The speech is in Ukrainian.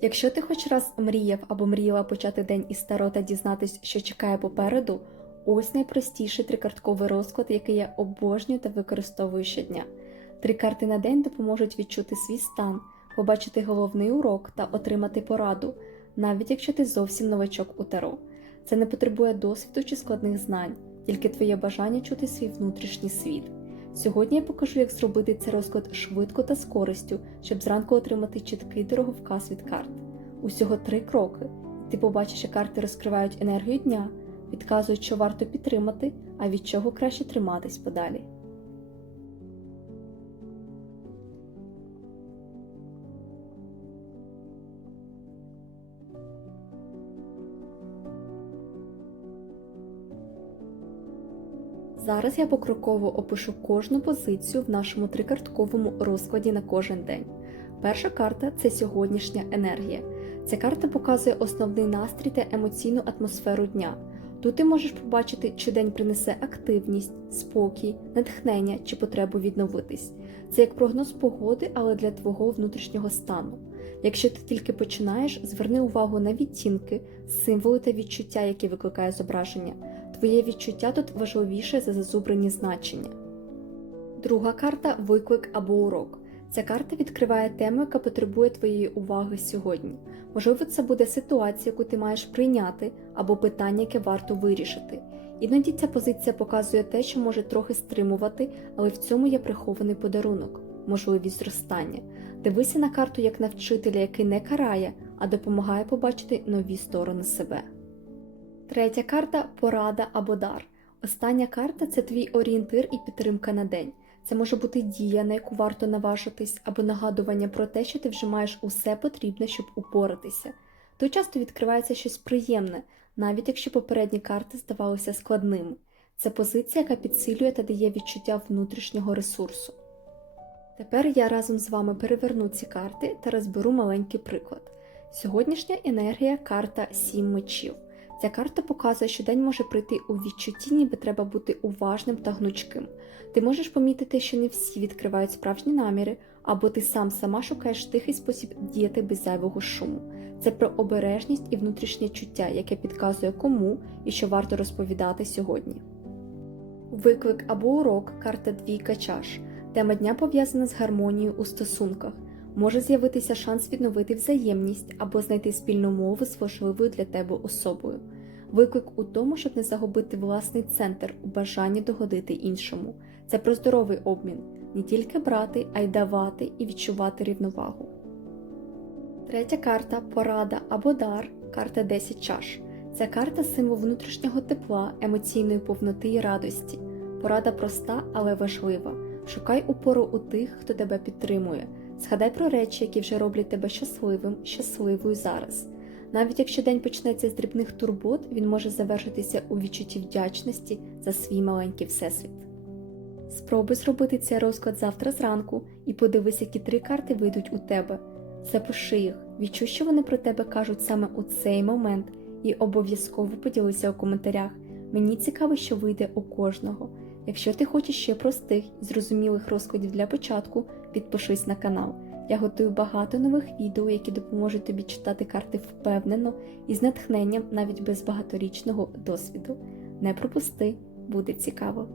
Якщо ти хоч раз мріяв або мріяла почати день із таро та дізнатись, що чекає попереду, ось найпростіший трикартковий розклад, який я обожнюю та використовую щодня. Три карти на день допоможуть відчути свій стан, побачити головний урок та отримати пораду, навіть якщо ти зовсім новачок у таро. Це не потребує досвіду чи складних знань, тільки твоє бажання чути свій внутрішній світ. Сьогодні я покажу, як зробити цей розклад швидко та з користю, щоб зранку отримати чіткий дороговказ від карт. Усього три кроки. Ти побачиш, як карти розкривають енергію дня, підказують, що варто підтримати, а від чого краще триматись подалі. Зараз я покроково опишу кожну позицію в нашому трикартковому розкладі на кожен день. Перша карта це сьогоднішня енергія. Ця карта показує основний настрій та емоційну атмосферу дня. Тут ти можеш побачити, чи день принесе активність, спокій, натхнення чи потребу відновитись. Це як прогноз погоди, але для твого внутрішнього стану. Якщо ти тільки починаєш, зверни увагу на відтінки, символи та відчуття, які викликає зображення. Твоє відчуття тут важливіше за зазубрені значення. Друга карта виклик або урок. Ця карта відкриває тему, яка потребує твоєї уваги сьогодні. Можливо, це буде ситуація, яку ти маєш прийняти, або питання, яке варто вирішити. Іноді ця позиція показує те, що може трохи стримувати, але в цьому є прихований подарунок, можливість зростання. Дивися на карту як на вчителя, який не карає, а допомагає побачити нові сторони себе. Третя карта порада або дар. Остання карта це твій орієнтир і підтримка на день. Це може бути дія, на яку варто наважитись, або нагадування про те, що ти вже маєш усе потрібне, щоб упоратися. Тут часто відкривається щось приємне, навіть якщо попередні карти здавалися складними. Це позиція, яка підсилює та дає відчуття внутрішнього ресурсу. Тепер я разом з вами переверну ці карти та розберу маленький приклад. Сьогоднішня енергія карта 7 мечів. Ця карта показує, що день може прийти у відчутті, ніби треба бути уважним та гнучким. Ти можеш помітити, що не всі відкривають справжні наміри, або ти сам сама шукаєш тихий спосіб діяти без зайвого шуму. Це про обережність і внутрішнє чуття, яке підказує кому і що варто розповідати сьогодні. Виклик або урок карта двійка чаш. Тема дня пов'язана з гармонією у стосунках. Може з'явитися шанс відновити взаємність або знайти спільну мову з важливою для тебе особою. Виклик у тому, щоб не загубити власний центр у бажанні догодити іншому. Це про здоровий обмін, не тільки брати, а й давати і відчувати рівновагу. Третя карта порада або дар карта 10 чаш. Ця карта символ внутрішнього тепла, емоційної повноти і радості. Порада проста, але важлива. Шукай упору у тих, хто тебе підтримує. Згадай про речі, які вже роблять тебе щасливим, щасливою зараз. Навіть якщо день почнеться з дрібних турбот, він може завершитися у відчутті вдячності за свій маленький всесвіт. Спробуй зробити цей розклад завтра зранку і подивись, які три карти вийдуть у тебе. Запиши їх, відчуй, що вони про тебе кажуть саме у цей момент, і обов'язково поділися у коментарях. Мені цікаво, що вийде у кожного. Якщо ти хочеш ще простих і зрозумілих розкладів для початку, підпишись на канал. Я готую багато нових відео, які допоможуть тобі читати карти впевнено і з натхненням навіть без багаторічного досвіду. Не пропусти, буде цікаво!